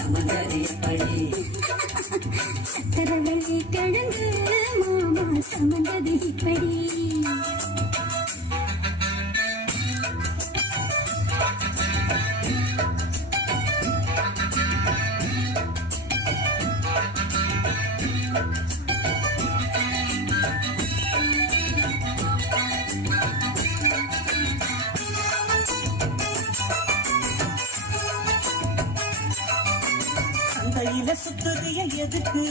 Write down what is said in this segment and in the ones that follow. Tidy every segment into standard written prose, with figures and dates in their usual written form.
சமந்தது எப்படி சக்கரவள்ளி கிழங்கு மாமா சமந்தது இப்படி கையில சுத்துறிய எதுக்கு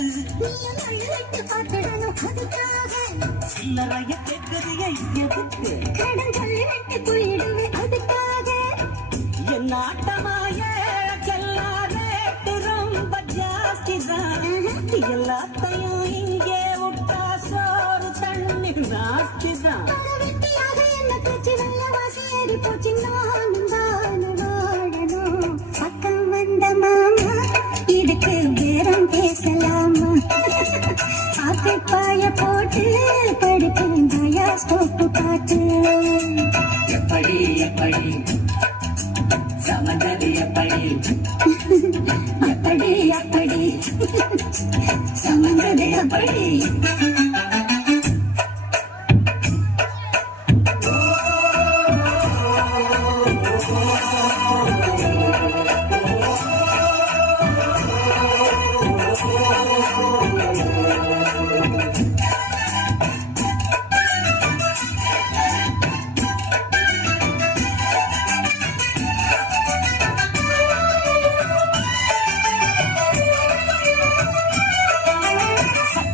சில்லறைய கேட்கறிய எதுக்கு என் ஆட்டமாய எல்லாரேட்டு ரொம்ப ஜாஸ்தி தான் எல்லாத்தையும் இங்கே விட்டா சோறு தண்ணி ஜாஸ்தி தான் பக்கம் வந்த மாமா இதுக்கு பேரம் பேசலாமா ஆக்கு பாய போட்டு படுக்கும் பயாஸ்கோப்பு பாட்டு எப்படி எப்படி சமந்தது எப்படி எப்படி எப்படி சமந்தது எப்படி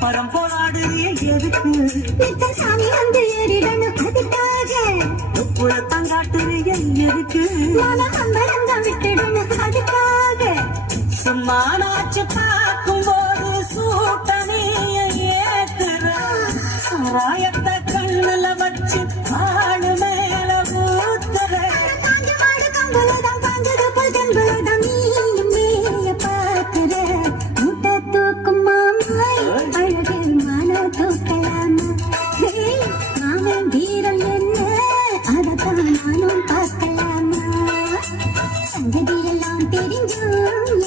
பரம் போராடுறிய எதுக்கு சாமி வந்து ஏறிடணும் அதுக்காக உப்புளத்தான் காட்டுறிய எதுக்கு விட்டுடணும் அதுக்காக சும்மா நாச்சு பார்க்கும் போது சூட்டணிய ஏத்துற சாராயத்தை கண்ணுல வச்சு ஆடு மேல ஊத்துற சங்கதியெல்லாம் தெரிஞ்சும்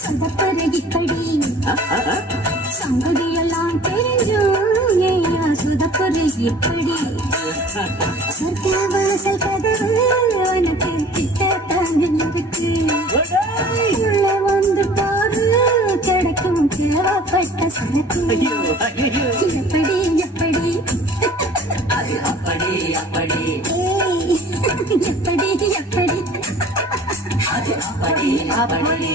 சொந்தப்பற இப்படி சங்கதியெல்லாம் தெரிஞ்சும் சொதப்பற இப்படி சொர்க்க வாசல் கதவு உனக்கு கிட்டத்தான் இருக்கு உள்ள வந்து பாரு கிடைக்கும் தேவைப்பட்ட சரக்கு எப்படி எப்படி அப்படி அப்படி எப்படி எப்படி அது அப்படி அப்படி